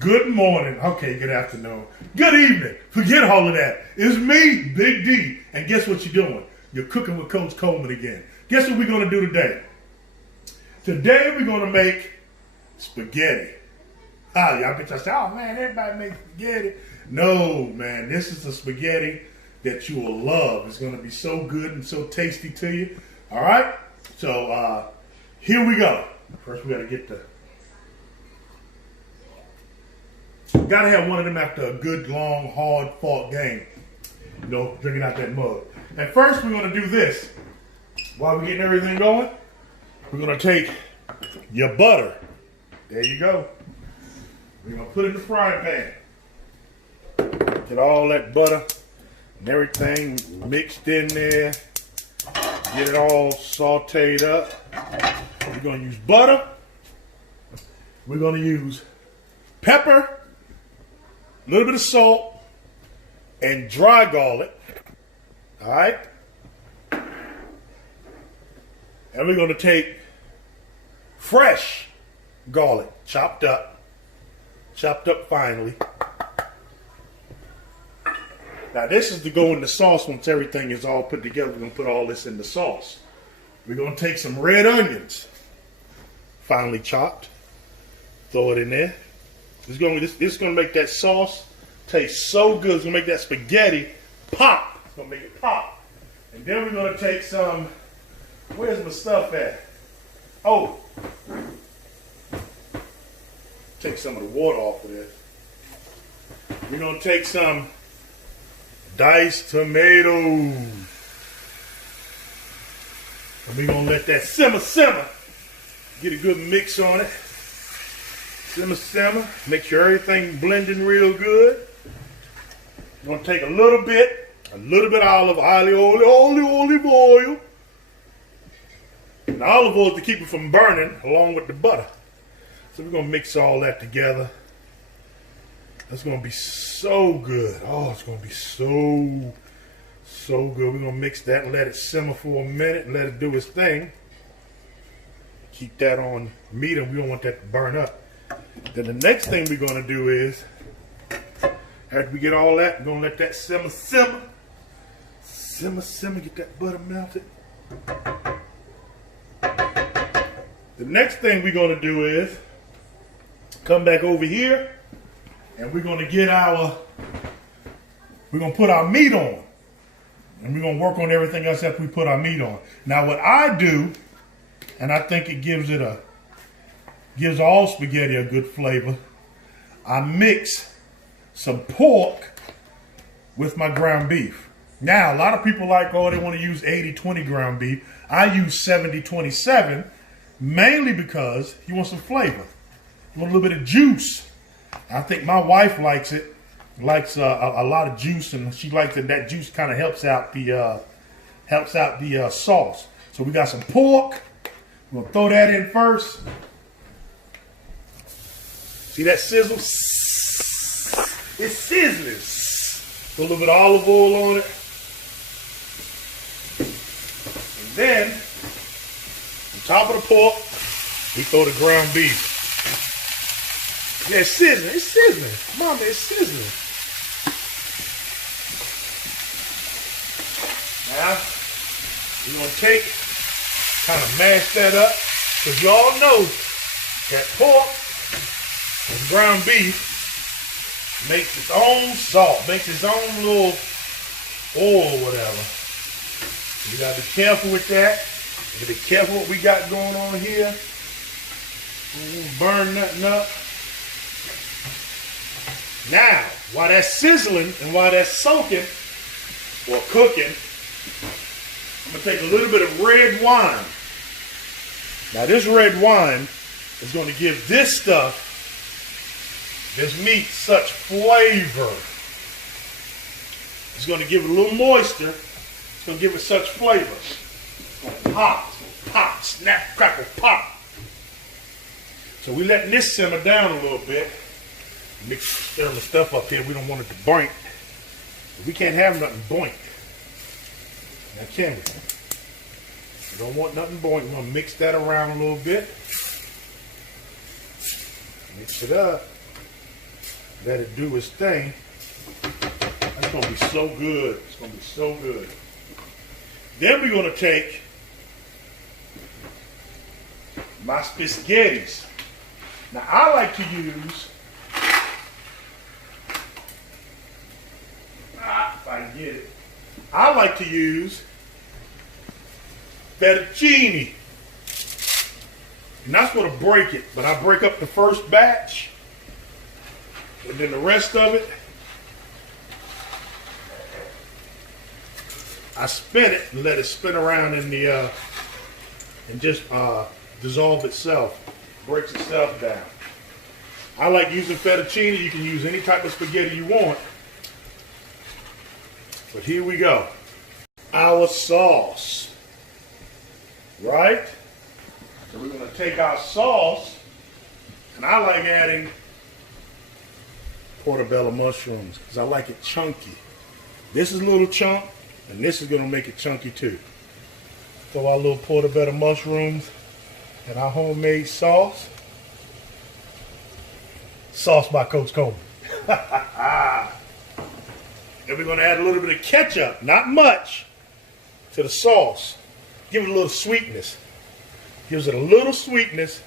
Good morning. Okay, good afternoon. Good evening. Forget all of that. It's me, Big D. And guess what you're doing? You're cooking with Coach Coleman again. Guess what we're going to do today? Today we're going to make spaghetti. Y'all bet y'all say, oh man, everybody makes spaghetti. No, man, this is the spaghetti that you will love. It's going to be so good and so tasty to you. All right? So here we go. First we got to get the... Got to have one of them after a good, long, hard-fought game. You know, drinking out that mug. And first we're going to do this. While we're getting everything going, we're going to take your butter. There you go. We're going to put it in the frying pan. Get all that butter and everything mixed in there. Get it all sauteed up. We're going to use butter. We're going to use pepper, a little bit of salt, and dry garlic. All right? And we're going to take fresh garlic, chopped up finely. Now this is to go in the sauce once everything is all put together. We're going to put all this in the sauce. We're going to take some red onions, finely chopped, throw it in there. This is going to make that sauce taste so good. It's going to make that spaghetti pop. It's going to make it pop. And then we're going to take some, where's my stuff at? Oh, take some of the water off of this. We're going to take some diced tomatoes. And we're going to let that simmer. Get a good mix on it. Simmer. Make sure everything blending real good. We're going to take a little bit of olive oil. And olive oil to keep it from burning along with the butter. So we're going to mix all that together. That's going to be so good. Oh, it's going to be so good. We're going to mix that and let it simmer for a minute and let it do its thing. Keep that on medium. We don't want that to burn up. Then the next thing we're going to do is, after we get all that, we're going to let that simmer. Simmer, get that butter melted. The next thing we're going to do is come back over here and we're going to get we're going to put our meat on. And we're going to work on everything else after we put our meat on. Now what I do, and I think it gives all spaghetti a good flavor, I mix some pork with my ground beef. Now, a lot of people they want to use 80-20 ground beef. I use 70-27, mainly because you want some flavor. You want a little bit of juice. I think my wife likes it. Likes a lot of juice, and she likes it. That juice kind of helps out the sauce. So we got some pork. We're gonna throw that in first. See that sizzle? It's sizzling. Put a little bit of olive oil on it. And then, on top of the pork, we throw the ground beef. Yeah, it's sizzling. It's sizzling. Mama, it's sizzling. Now, we're going to kind of mash that up. Because you all know that pork and ground beef makes its own salt, makes its own little oil or whatever. You got to be careful with that. You got to be careful what we got going on here. We won't burn nothing up. Now, while that's sizzling and while that's soaking or cooking, I'm going to take a little bit of red wine. Now, this red wine is going to give this meat, such flavor. It's going to give it a little moisture. It's going to give it such flavor. It's going to pop, snap, crackle, pop. So we're letting this simmer down a little bit. Stir the stuff up here. We don't want it to boink. We can't have nothing boink. Now, can we? We don't want nothing boink. We're going to mix that around a little bit. Mix it up. Let it do its thing. It's gonna be so good. It's gonna be so good. Then we're gonna take my spaghettis. Now I like to use, if I can get it, I like to use fettuccine. And that's gonna break it, but I break up the first batch, and then the rest of it, I spin it and let it spin around in the, and just dissolve itself, breaks itself down. I like using fettuccine. You can use any type of spaghetti you want. But here we go. Our sauce, right? So we're gonna take our sauce, and I like adding portobello mushrooms because I like it chunky. This is a little chunk, and this is gonna make it chunky too. Throw our little portobello mushrooms and our homemade sauce. Sauce by Coach Coleman. And we're gonna add a little bit of ketchup, not much, to the sauce. Give it a little sweetness. Gives it a little sweetness.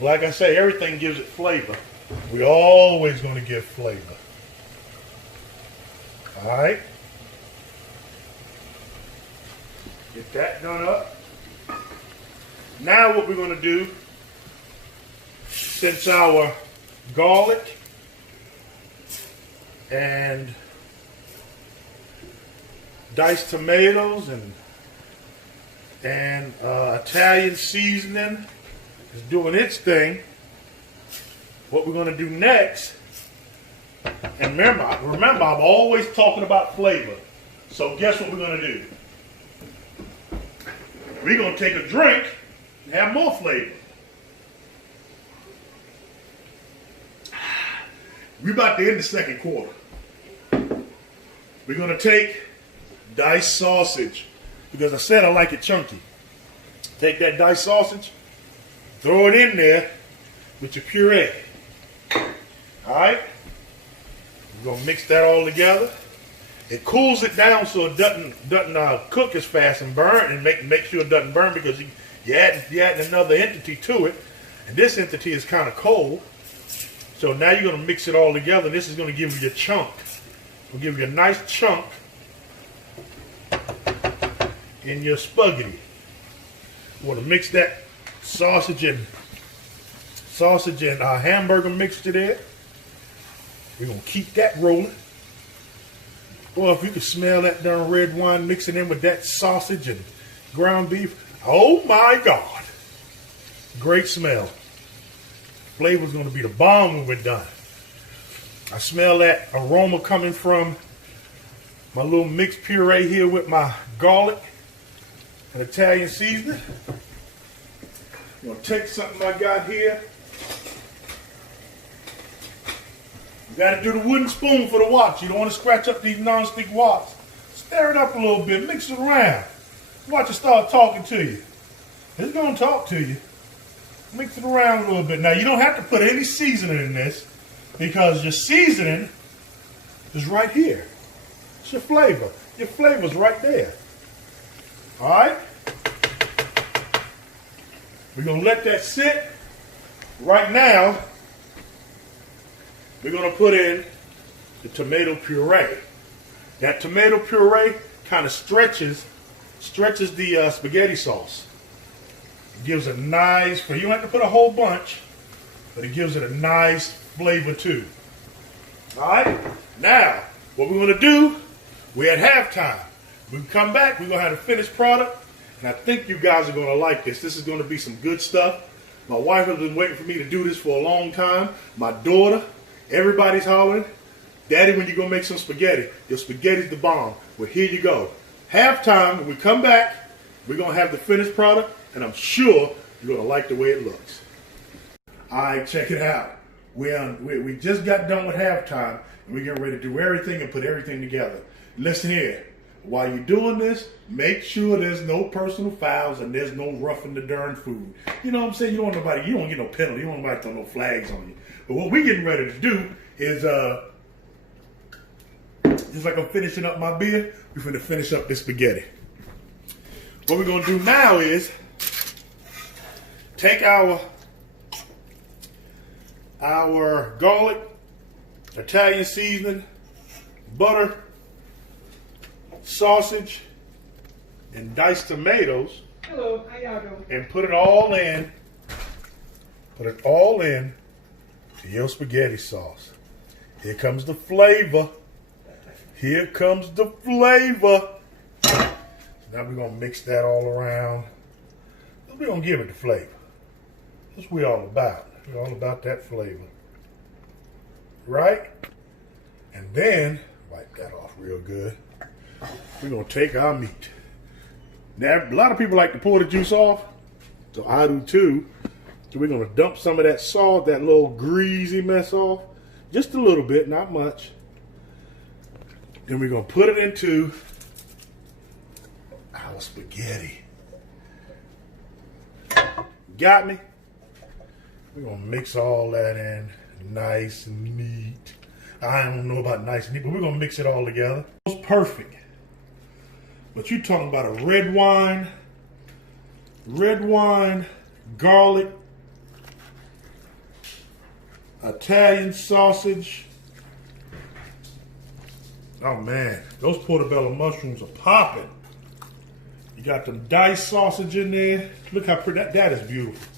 Like I say, everything gives it flavor. We're always gonna give flavor. All right. Get that done up. Now what we're going to do, since our garlic and diced tomatoes and Italian seasoning is doing its thing, what we're going to do next, and remember, I'm always talking about flavor. So guess what we're going to do? We're going to take a drink and have more flavor. We're about to end the second quarter. We're going to take diced sausage, because I said I like it chunky. Take that diced sausage, throw it in there with your puree. All right? We're going to mix that all together. It cools it down so it doesn't cook as fast and burn, and make sure it doesn't burn, because you add another entity to it, and this entity is kind of cold. So now you're going to mix it all together. This is going to give you a chunk. It'll give you a nice chunk in your spaghetti. You want to mix that sausage and hamburger mixture there. We're going to keep that rolling. Boy, if you could smell that darn red wine mixing in with that sausage and ground beef, oh my God. Great smell. Flavor's going to be the bomb when we're done. I smell that aroma coming from my little mixed puree here with my garlic and Italian seasoning. I'm going to take something I got here. You got to do the wooden spoon for the woks. You don't want to scratch up these non-stick woks. Stir it up a little bit. Mix it around. Watch it start talking to you. It's going to talk to you. Mix it around a little bit. Now, you don't have to put any seasoning in this, because your seasoning is right here. It's your flavor. Your flavor's right there. All right? We're going to let that sit. Right now, we're going to put in the tomato puree. That tomato puree kind of stretches the spaghetti sauce. It gives a nice, you don't have to put a whole bunch, but it gives it a nice flavor too. All right? Now, what we're going to do, we're at halftime. When we come back, we're going to have the finished product, and I think you guys are going to like this. This is going to be some good stuff. My wife has been waiting for me to do this for a long time. My daughter. Everybody's hollering, Daddy, when you go make some spaghetti, your spaghetti's the bomb. Well, here you go. Halftime, when we come back, we're going to have the finished product, and I'm sure you're going to like the way it looks. All right, check it out. We just got done with halftime, and we're getting ready to do everything and put everything together. Listen here. while you're doing this, make sure there's no personal fouls and there's no roughing the darn food. You know what I'm saying? You don't get no penalty. You don't want nobody to throw no flags on you. But what we're getting ready to do is, just like I'm finishing up my beer, we're going to finish up this spaghetti. What we're going to do now is take our garlic, Italian seasoning, butter, sausage, and diced tomatoes. Hello, how y'all doing? And put it all in. Put it all in to your spaghetti sauce. Here comes the flavor. Here comes the flavor. Now we're gonna mix that all around. We're gonna give it the flavor. That's what we're all about. We're all about that flavor. Right? And then, wipe that off real good. We're gonna take our meat. Now, a lot of people like to pour the juice off, so I do too. So we're gonna dump some of that salt, that little greasy mess off, just a little bit, not much. Then we're gonna put it into our spaghetti. Got me? We're gonna mix all that in nice and neat. I don't know about nice and neat, but we're gonna mix it all together. It's perfect. But you're talking about a red wine, garlic, Italian sausage. Oh man, those portobello mushrooms are popping. You got them diced sausage in there. Look how pretty, that is beautiful.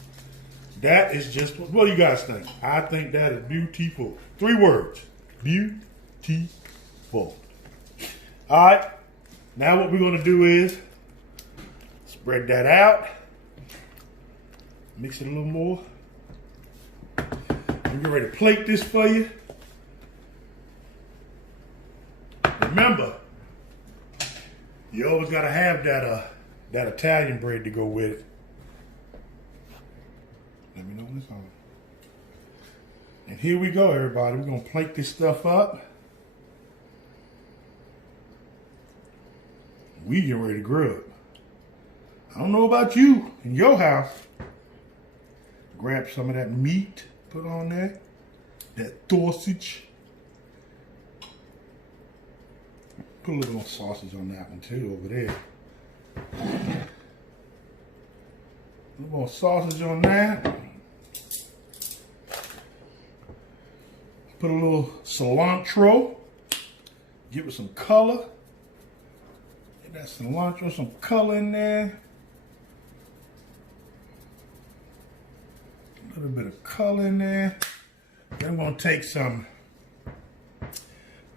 That is just, what do you guys think? I think that is beautiful. 3 words, beautiful. All right, now what we're gonna do is spread that out. Mix it a little more. I'm getting ready to plate this for you. Remember, you always gotta have that Italian bread to go with it. Let me know when it's on. And here we go, everybody. We're gonna plate this stuff up. We get ready to grill it. I don't know about you in your house. Grab some of that meat, put on there. That sausage. Put a little more sausage on that one too, over there. A little more sausage on that. Put a little cilantro. Give it some color. Get that cilantro, some color in there. A little bit of color in there. Then I'm gonna take some,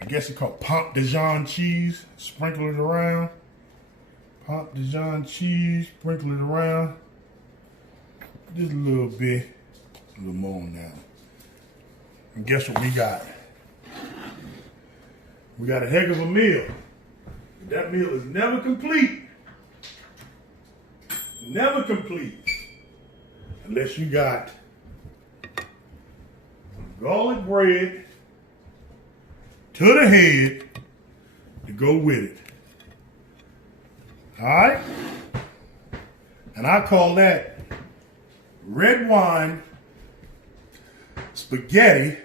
I guess it's called Parmesan cheese. Sprinkle it around. Parmesan cheese, sprinkle it around. Just a little bit. A little more now. And guess what we got? We got a heck of a meal. That meal is never complete. Never complete. Unless you got garlic bread to the head to go with it. All right? And I call that red wine spaghetti